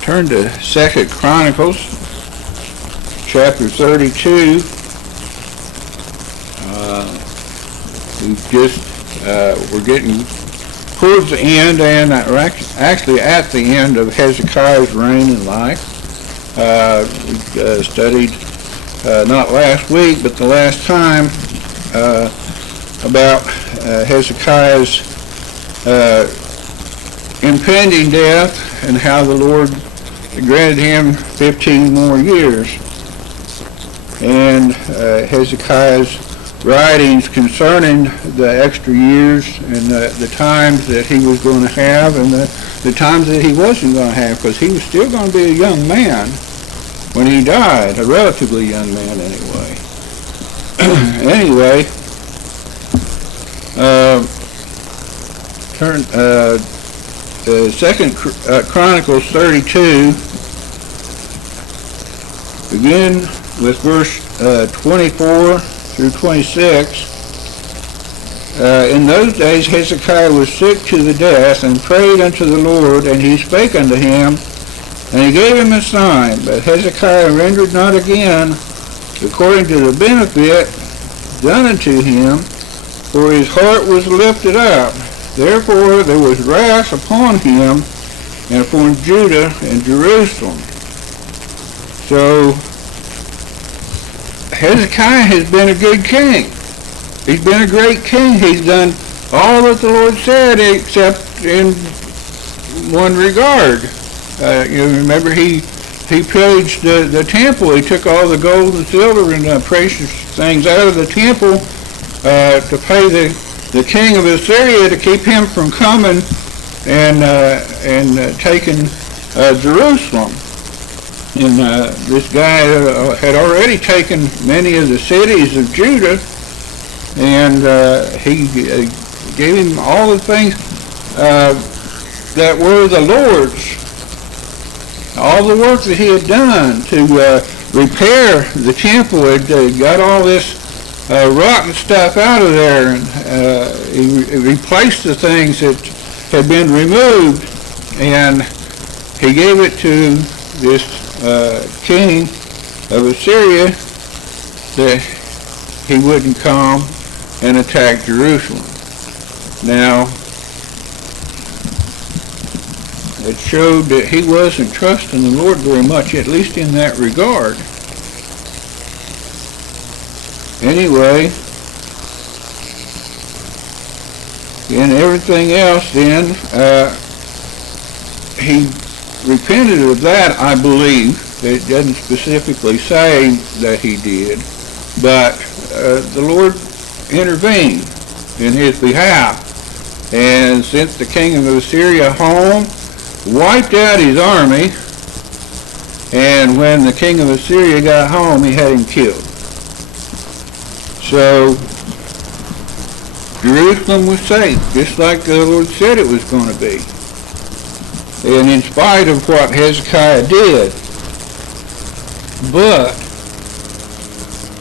Turn to 2 Chronicles, chapter 32. We're getting towards the end, and we're actually at the end of Hezekiah's reign and life. We studied not last week, but the last time about Hezekiah's impending death and how the Lord granted him 15 more years. And Hezekiah's writings concerning the extra years and the times that he was going to have and the times that he wasn't going to have, because he was still going to be a young man when he died, a relatively young man anyway. Anyway, turn to 2 Chronicles 32, begin with verse 24 through 26. In those days Hezekiah was sick to the death, and prayed unto the Lord, and he spake unto him, and he gave him a sign. But Hezekiah rendered not again according to the benefit done unto him, for his heart was lifted up. Therefore there was wrath upon him and upon Judah and Jerusalem. So Hezekiah has been a good king. He's been a great king. He's done all that the Lord said, except in one regard. You remember he pillaged the temple. He took all the gold and silver and precious things out of the temple to pay the king of Assyria to keep him from coming and taking Jerusalem. And this guy had already taken many of the cities of Judah, and he gave him all the things that were the Lord's. All the work that he had done to repair the temple, had got all this rotten stuff out of there, and he replaced the things that had been removed, and he gave it to this king of Assyria that he wouldn't come and attack Jerusalem. Now, it showed that he wasn't trusting the Lord very much, at least in that regard. Anyway, in everything else then, he repented of that, I believe. It doesn't specifically say that he did, but the Lord intervened in his behalf and sent the king of Assyria home, wiped out his army, and when the king of Assyria got home, he had him killed. So Jerusalem was safe, just like the Lord said it was going to be. And in spite of what Hezekiah did, but,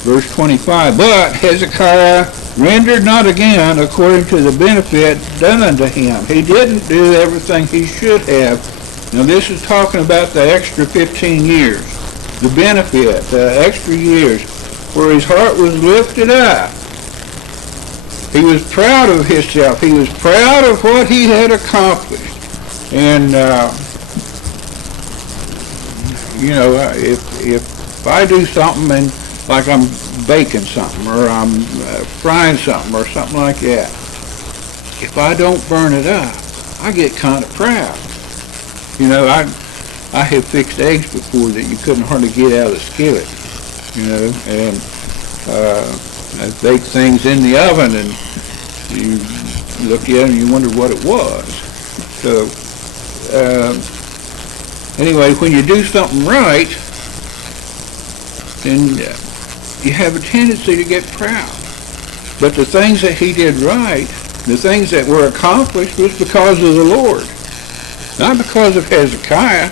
verse 25, but Hezekiah rendered not again according to the benefit done unto him. He didn't do everything he should have. Now this is talking about the extra 15 years, the benefit, the extra years, where his heart was lifted up. He was proud of himself. He was proud of what he had accomplished. And, you know, if I do something and like I'm baking something or I'm frying something or something like that, if I don't burn it up, I get kind of proud. You know, I have fixed eggs before that you couldn't hardly get out of the skillet, you know, and I baked things in the oven and you look at it and you wonder what it was. So, anyway, when you do something right, then you have a tendency to get proud. But the things that he did right, the things that were accomplished, was because of the Lord, not because of Hezekiah.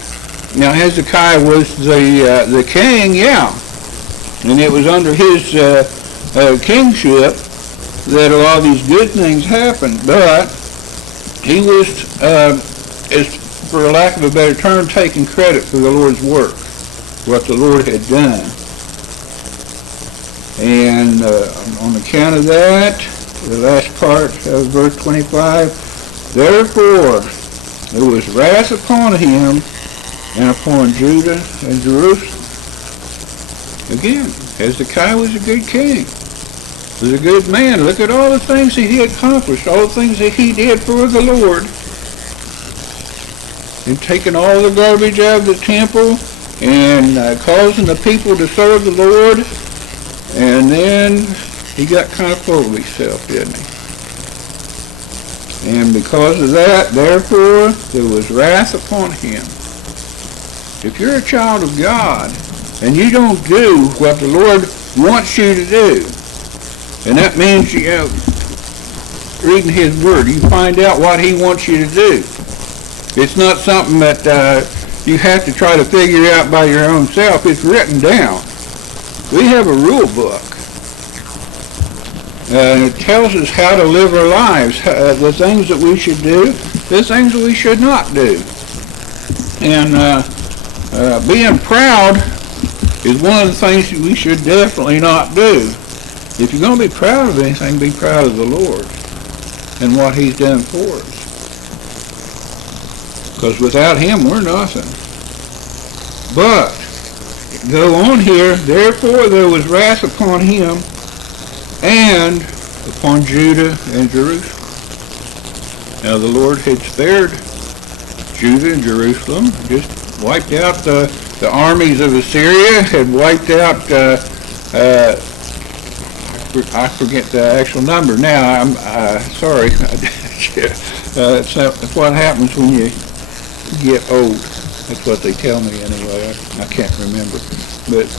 Now, Hezekiah was the king, yeah, and it was under his kingship that a lot of these good things happened. But he was, as for a lack of a better term, taking credit for the Lord's work, what the Lord had done. And on account of that, the last part of verse 25, therefore there was wrath upon him and upon Judah and Jerusalem. Again, Hezekiah was a good king. Was a good man. Look at all the things that he accomplished, all the things that he did for the Lord. And taking all the garbage out of the temple and causing the people to serve the Lord. And then he got kind of full of himself, didn't he? And because of that, therefore, there was wrath upon him. If you're a child of God and you don't do what the Lord wants you to do, and that means, reading his word, you find out what he wants you to do. It's not something that you have to try to figure out by your own self. It's written down. We have a rule book. It tells us how to live our lives, the things that we should do, the things that we should not do. And being proud is one of the things that we should definitely not do. If you're going to be proud of anything, be proud of the Lord and what he's done for us. Because without him, we're nothing. But, go on here, therefore there was wrath upon him and upon Judah and Jerusalem. Now the Lord had spared Judah and Jerusalem, just wiped out the armies of Assyria, had wiped out, I forget the actual number now, I'm sorry. That's what happens when you get old. That's what they tell me anyway. I can't remember. But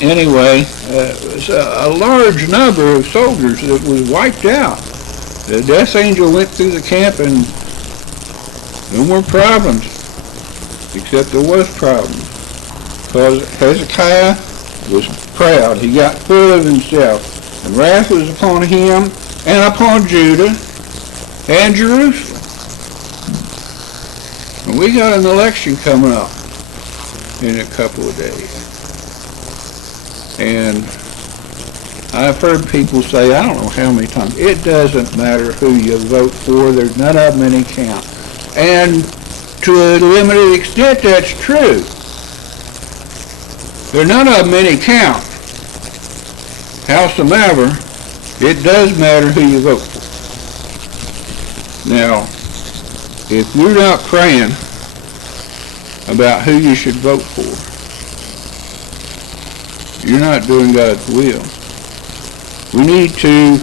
anyway, it was a large number of soldiers that was wiped out. The death angel went through the camp and no more problems. Except there was problems. Because Hezekiah was proud. He got full of himself. And wrath was upon him and upon Judah and Jerusalem. And we got an election coming up in a couple of days. And I've heard people say, I don't know how many times, it doesn't matter who you vote for, there's none of them any count. And to a limited extent, that's true. There's none of them any count. Howsoever, it does matter who you vote for. Now, if you're not praying about who you should vote for, you're not doing God's will. We need to,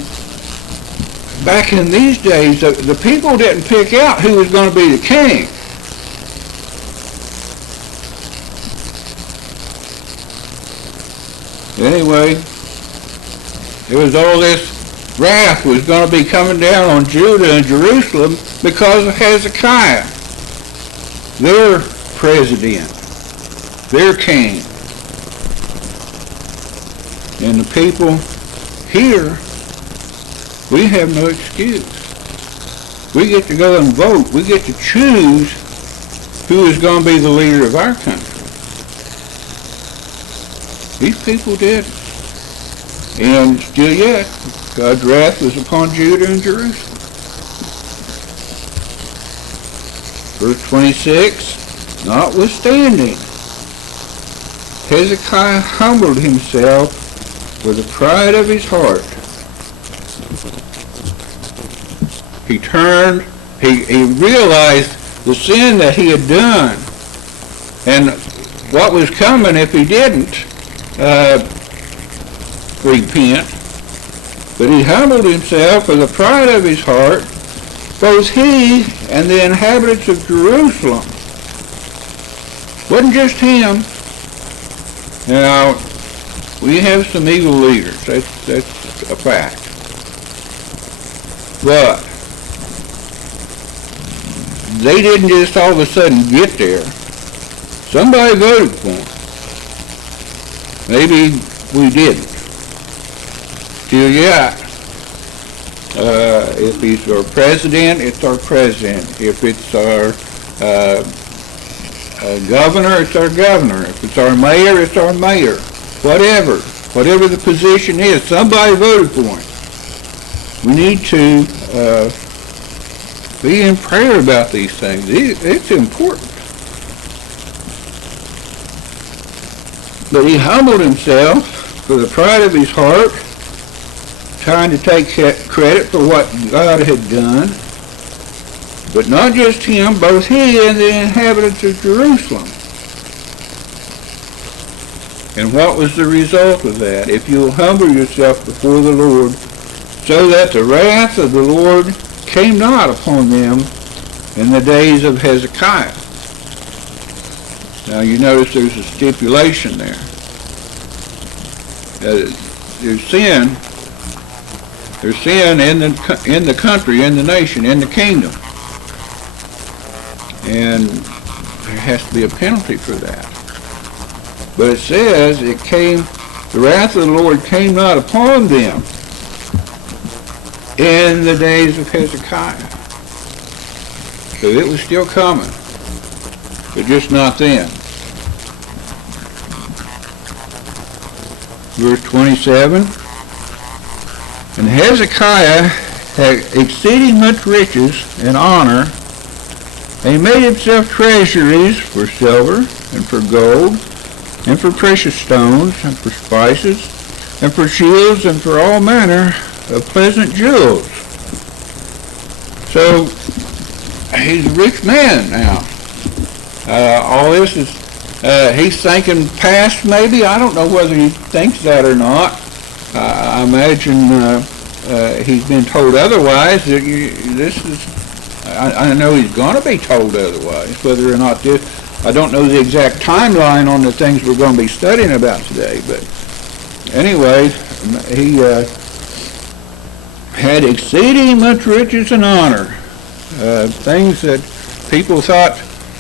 back in these days, the people didn't pick out who was going to be the king. Anyway, there was all this wrath was going to be coming down on Judah and Jerusalem because of Hezekiah, their president, their king. And the people here, we have no excuse. We get to go and vote. We get to choose who is going to be the leader of our country. These people did. And still yet, God's wrath was upon Judah and Jerusalem. Verse 26, notwithstanding, Hezekiah humbled himself for the pride of his heart. He turned, he realized the sin that he had done and what was coming if he didn't repent. But he humbled himself for the pride of his heart, both he and the inhabitants of Jerusalem. Wasn't just him. Now, we have some evil leaders. That's a fact. But they didn't just all of a sudden get there. Somebody voted for them. Maybe we didn't. Still yet, if he's our president, it's our president. If it's our governor, it's our governor. If it's our mayor, it's our mayor. Whatever the position is, somebody voted for him. We need to be in prayer about these things. It's important. But he humbled himself for the pride of his heart, trying to take credit for what God had done. But not just him, both he and the inhabitants of Jerusalem. And what was the result of that? If you will humble yourself before the Lord, so that the wrath of the Lord came not upon them in the days of Hezekiah. Now you notice there's a stipulation there. There's sin in the country, in the nation, in the kingdom. And there has to be a penalty for that. But it says the wrath of the Lord came not upon them in the days of Hezekiah. So it was still coming, but just not then. Verse 27, and Hezekiah had exceeding much riches and honor, and he made himself treasuries for silver and for gold and for precious stones and for spices and for shields and for all manner of pleasant jewels. So he's a rich man now. All this is, he's thinking past maybe. I don't know whether he thinks that or not. I imagine he's been told otherwise. I know he's going to be told otherwise. Whether or not this, I don't know the exact timeline on the things we're going to be studying about today. But anyway, he had exceeding much riches and honor. Things that people thought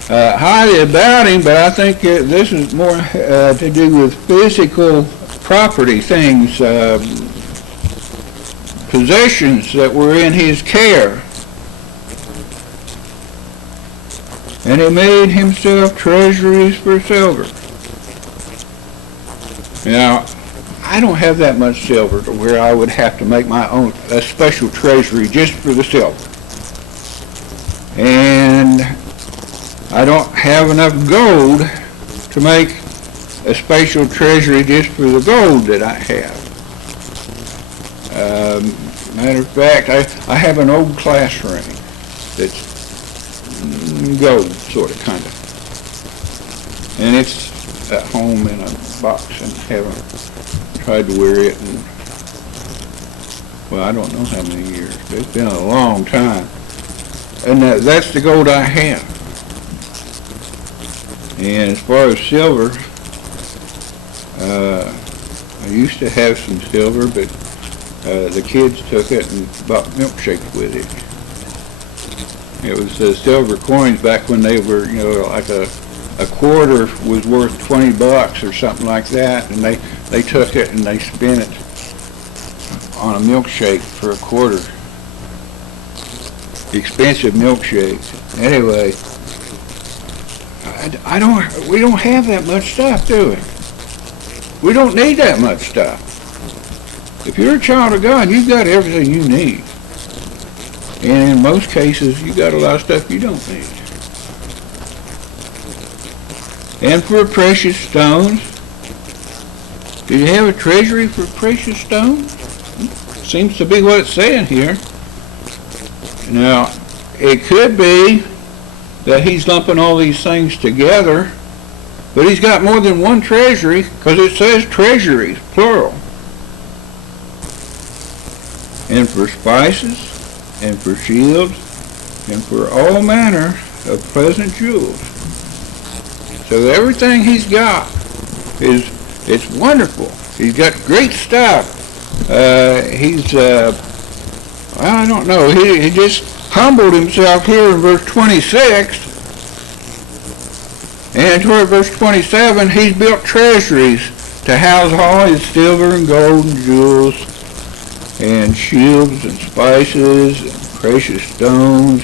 highly about him, but I think this is more to do with physical property things, possessions that were in his care. And he made himself treasuries for silver. Now, I don't have that much silver to where I would have to make my own a special treasury just for the silver. And I don't have enough gold to make a special treasury just for the gold that I have. Matter of fact, I have an old class ring that's gold, sort of, kind of. And it's at home in a box and haven't tried to wear it in, well, I don't know how many years. But it's been a long time. And that's the gold I have. And as far as silver, I used to have some silver, but the kids took it and bought milkshakes with it. It was silver coins back when they were, like a quarter was worth $20 or something like that, and they took it and they spent it on a milkshake for a quarter. Expensive milkshake. Anyway, we don't have that much stuff, do we? We don't need that much stuff. If you're a child of God, you've got everything you need. And in most cases, you got a lot of stuff you don't need. And for precious stones, do you have a treasury for precious stones? Seems to be what it's saying here. Now, it could be that he's lumping all these things together, but he's got more than one treasury, because it says treasuries, plural. And for spices, and for shields, and for all manner of pleasant jewels. So everything he's got it's wonderful. He's got great stuff. I don't know, he just humbled himself here in verse 26, and toward verse 27, he's built treasuries to house all his silver and gold and jewels, and shields and spices and precious stones.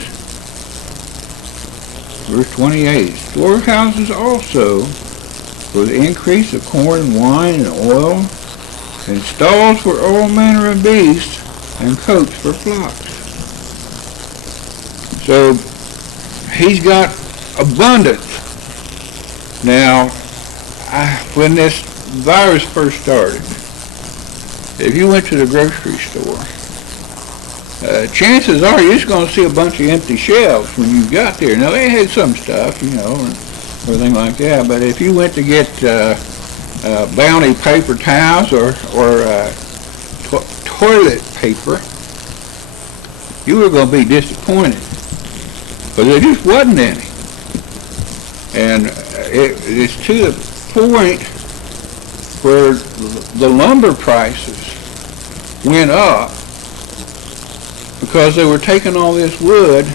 Verse 28, storehouses also for the increase of corn, wine, and oil, and stalls for all manner of beasts, and coats for flocks. So he's got abundance. Now, when this virus first started, if you went to the grocery store, chances are you're just going to see a bunch of empty shelves when you got there. Now, they had some stuff, and everything like that, but if you went to get Bounty paper towels or toilet paper, you were going to be disappointed, but there just wasn't any. And it's to the point where the lumber prices went up because they were taking all this wood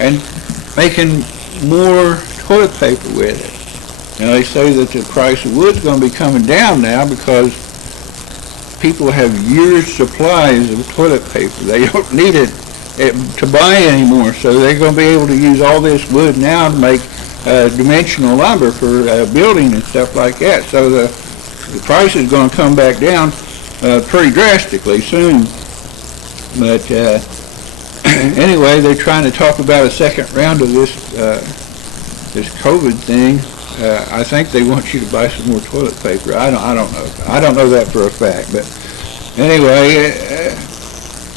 and making more toilet paper with it. Now they say that the price of wood's going to be coming down now because people have years' supplies of toilet paper. They don't need it to buy anymore, so they're going to be able to use all this wood now to make dimensional lumber for building and stuff like that. So the price is going to come back down pretty drastically soon. But anyway, they're trying to talk about a second round of this COVID thing. I think they want you to buy some more toilet paper. I don't know. I don't know that for a fact. But anyway,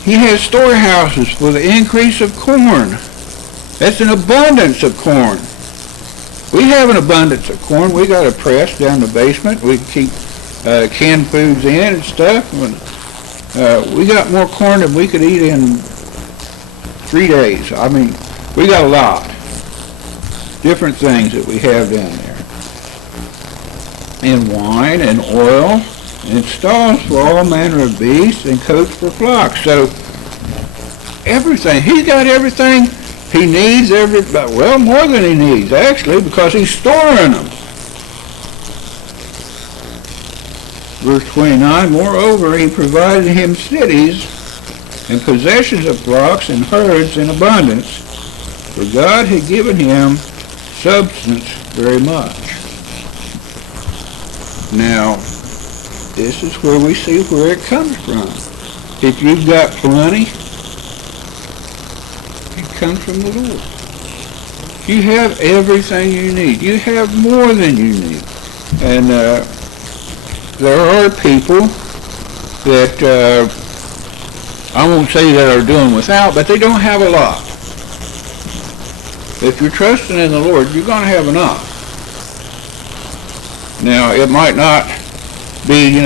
he has storehouses for the increase of corn. That's an abundance of corn. We have an abundance of corn. We got a press down the basement. We keep canned foods in and stuff. We got more corn than we could eat in 3 days. I mean, we got a lot. Different things that we have down there. And wine and oil and stalls for all manner of beasts and coats for flocks. So everything. He's got everything he needs, well, more than he needs, actually, because he's storing them. Verse 29, moreover, he provided him cities and possessions of flocks and herds in abundance, for God had given him substance very much. Now, this is where we see where it comes from. If you've got plenty, it comes from the Lord. You have everything you need. You have more than you need. And there are people that I won't say that are doing without, but they don't have a lot. If you're trusting in the Lord, you're going to have enough. Now, it might not be,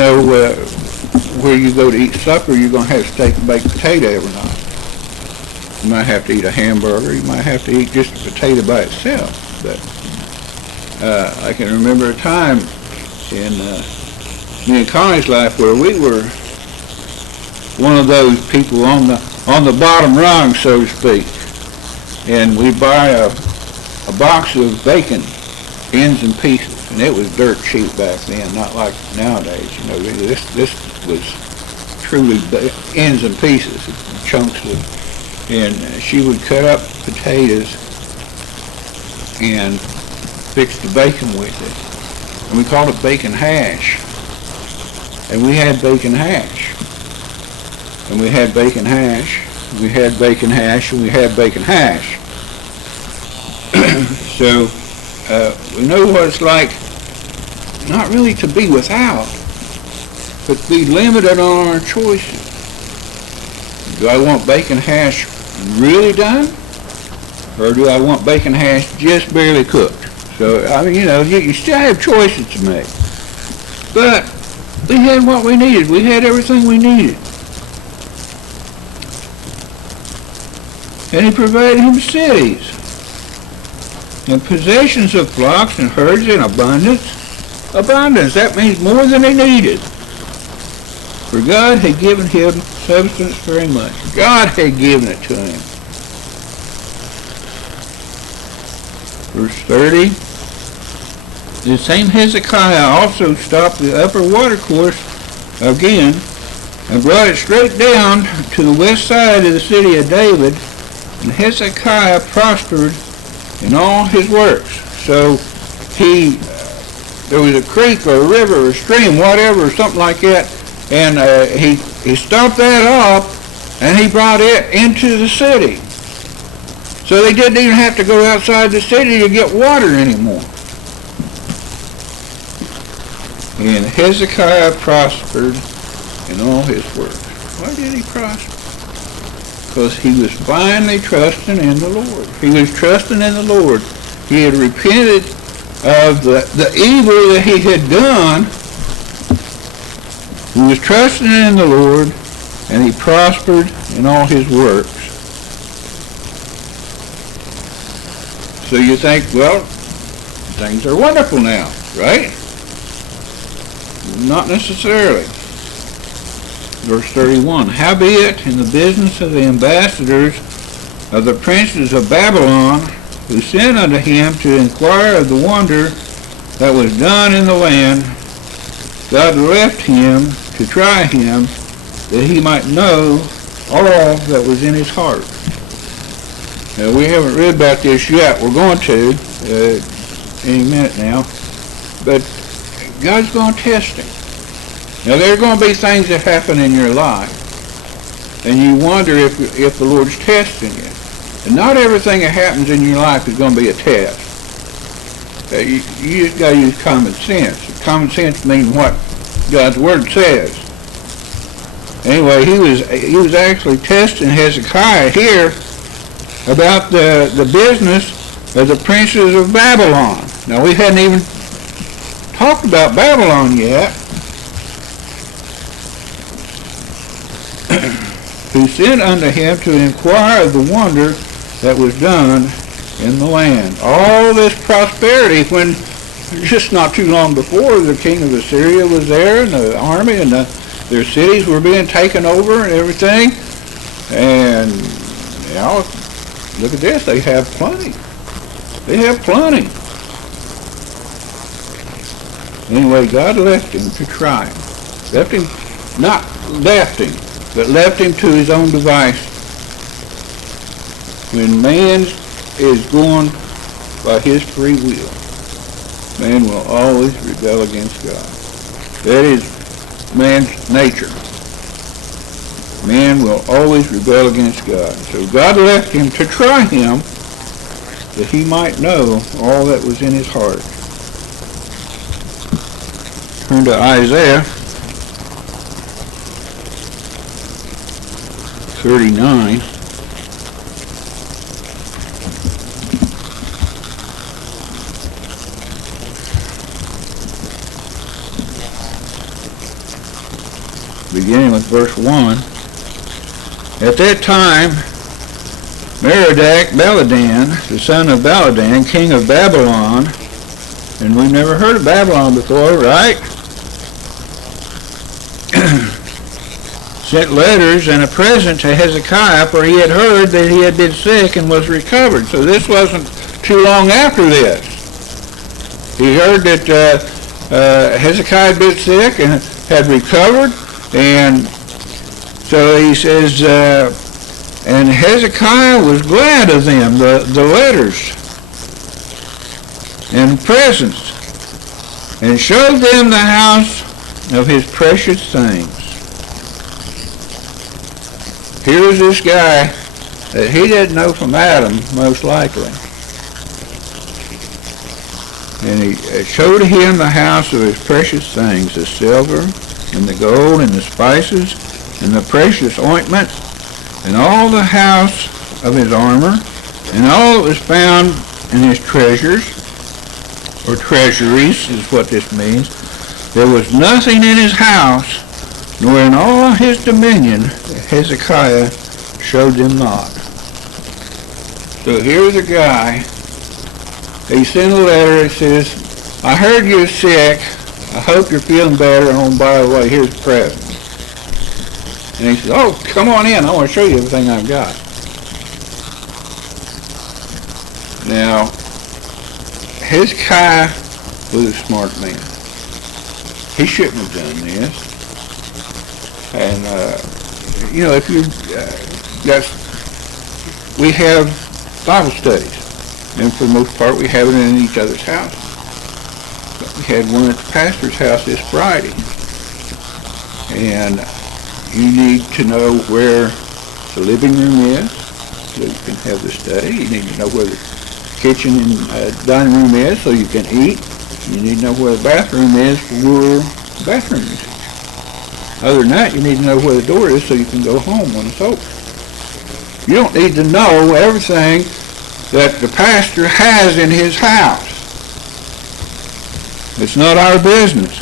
where you go to eat supper, you're going to have steak and baked potato every night. You might have to eat a hamburger. You might have to eat just a potato by itself. But I can remember a time in me and Connie's life where we were one of those people on the bottom rung, so to speak. And we buy a box of bacon, ends and pieces. And it was dirt cheap back then, not like nowadays. This was truly ends and pieces, chunks of. And she would cut up potatoes and fix the bacon with it. And we called it bacon hash. And we had bacon hash. And we had bacon hash. We had bacon hash, and we had bacon hash. So we know what it's like not really to be without, but to be limited on our choices. Do I want bacon hash really done? Or do I want bacon hash just barely cooked? So, I mean, you still have choices to make. But we had what we needed. We had everything we needed. And he provided him cities and possessions of flocks and herds in abundance. Abundance, that means more than he needed. For God had given him substance very much. God had given it to him. Verse 30. The same Hezekiah also stopped the upper watercourse again and brought it straight down to the west side of the city of David. And Hezekiah prospered in all his works. So there was a creek or a river or a stream, whatever, or something like that, and he stopped that up, and he brought it into the city. So they didn't even have to go outside the city to get water anymore. And Hezekiah prospered in all his works. Why did he prosper? Because he was finally trusting in the Lord. He was trusting in the Lord. He had repented of the evil that he had done. He was trusting in the Lord, and he prospered in all his works. So you think, well, things are wonderful now, right? Not necessarily. Verse 31, howbeit in the business of the ambassadors of the princes of Babylon, who sent unto him to inquire of the wonder that was done in the land, God left him to try him, that he might know all that was in his heart. Now, we haven't read about this yet. We're going to any minute now. But God's going to test him. Now, there are going to be things that happen in your life, and you wonder if the Lord's testing you. And not everything that happens in your life is going to be a test. You just got to use common sense. Common sense means what God's Word says. Anyway, he was actually testing Hezekiah here about the business of the princes of Babylon. Now, we hadn't even talked about Babylon yet. Who sent unto him to inquire of the wonder that was done in the land. All this prosperity, when just not too long before, the king of Assyria was there, and the army, and their cities were being taken over and everything. And, you know, look at this, they have plenty. They have plenty. Anyway, God left him to try him. But left him to his own device. When man is going by his free will, man will always rebel against God. That is man's nature. Man will always rebel against God. So God left him to try him, that he might know all that was in his heart. Turn to Isaiah 39. Beginning with verse 1. At that time, Merodach-Baladan, the son of Baladan, king of Babylon, and we've never heard of Babylon before, right? Sent letters and a present to Hezekiah, for he had heard that he had been sick and was recovered. So this wasn't too long after this. He heard that Hezekiah had been sick and had recovered, and so he says, and Hezekiah was glad of them, the letters and presents, and showed them the house of his precious things. Here's this guy that he didn't know from Adam, most likely. And he showed him the house of his precious things, the silver and the gold and the spices and the precious ointment, and all the house of his armor, and all that was found in his treasures, or treasuries is what this means. There was nothing in his house, nor in all his dominion, that Hezekiah showed them not. So here's a guy, he sent a letter that says, I heard you're sick, I hope you're feeling better, and oh, by the way, here's a present. And he says, oh, come on in, I want to show you everything I've got. Now, Hezekiah was a smart man. He shouldn't have done this. And, you know, if you, we have Bible studies. and for the most part we have it in each other's houses. But we had one at the pastor's house this Friday, and you need to know where the living room is so you can have the study. You need to know where the kitchen and dining room is so you can eat. You need to know where the bathroom is for the bathroom usage. Other than that, you need to know where the door is so you can go home when it's open. You don't need to know everything that the pastor has in his house. It's not our business.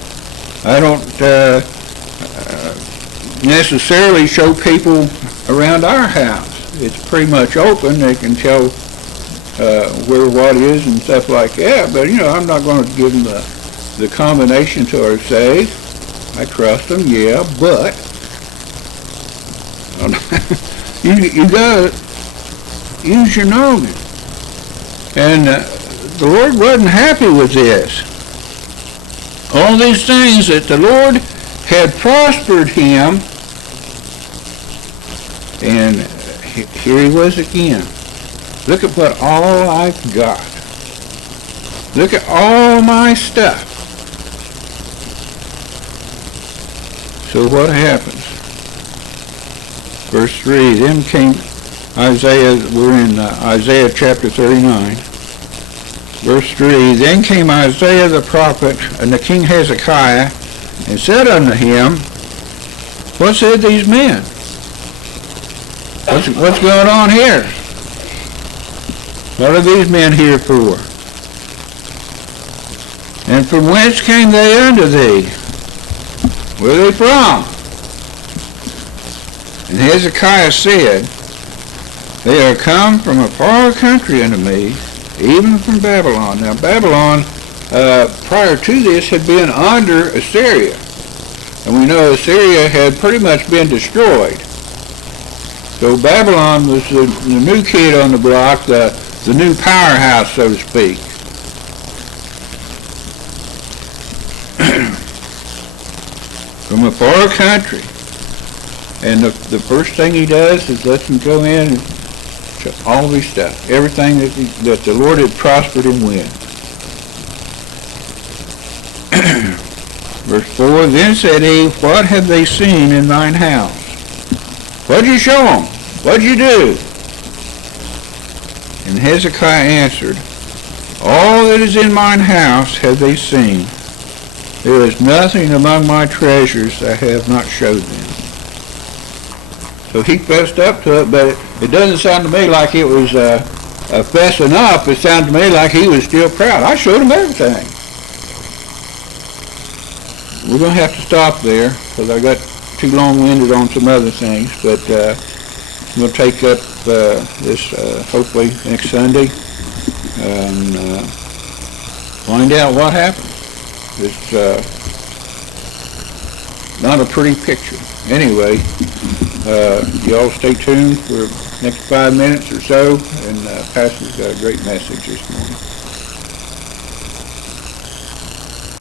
I don't necessarily show people around our house. It's pretty much open. They can tell where what is and stuff like that. But, I'm not going to give them the combination to our safe. I trust them, yeah, but you got to use your knowledge. And the Lord wasn't happy with this. All these things that the Lord had prospered him, and here he was again. Look at what all I've got. Look at all my stuff. So what happens? Verse 3, then came Isaiah, we're in Isaiah chapter 39. Verse 3, then came Isaiah the prophet unto King Hezekiah, and said unto him, what said these men? What's going on here? What are these men here for? And from whence came they unto thee? Where are they from? And Hezekiah said, they are come from a far country unto me, even from Babylon. Now Babylon, prior to this, had been under Assyria. And we know Assyria had pretty much been destroyed. So Babylon was the new kid on the block, the new powerhouse, so to speak. From a far country. And the first thing he does is lets him go in and all of his stuff, everything that the Lord had prospered him with. Verse 4, then said he, what have they seen in thine house? What'd you show them? What'd you do? And Hezekiah answered, all that is in mine house have they seen. There is nothing among my treasures I have not showed them. So he fessed up to it, but it doesn't sound to me like it was fessing up. It sounded to me like he was still proud. I showed him everything. We're going to have to stop there because I got too long-winded on some other things, but we'll take up this hopefully next Sunday and find out what happened. It's not a pretty picture. Anyway, y'all stay tuned for the next 5 minutes or so, and Pastor's got a great message this morning.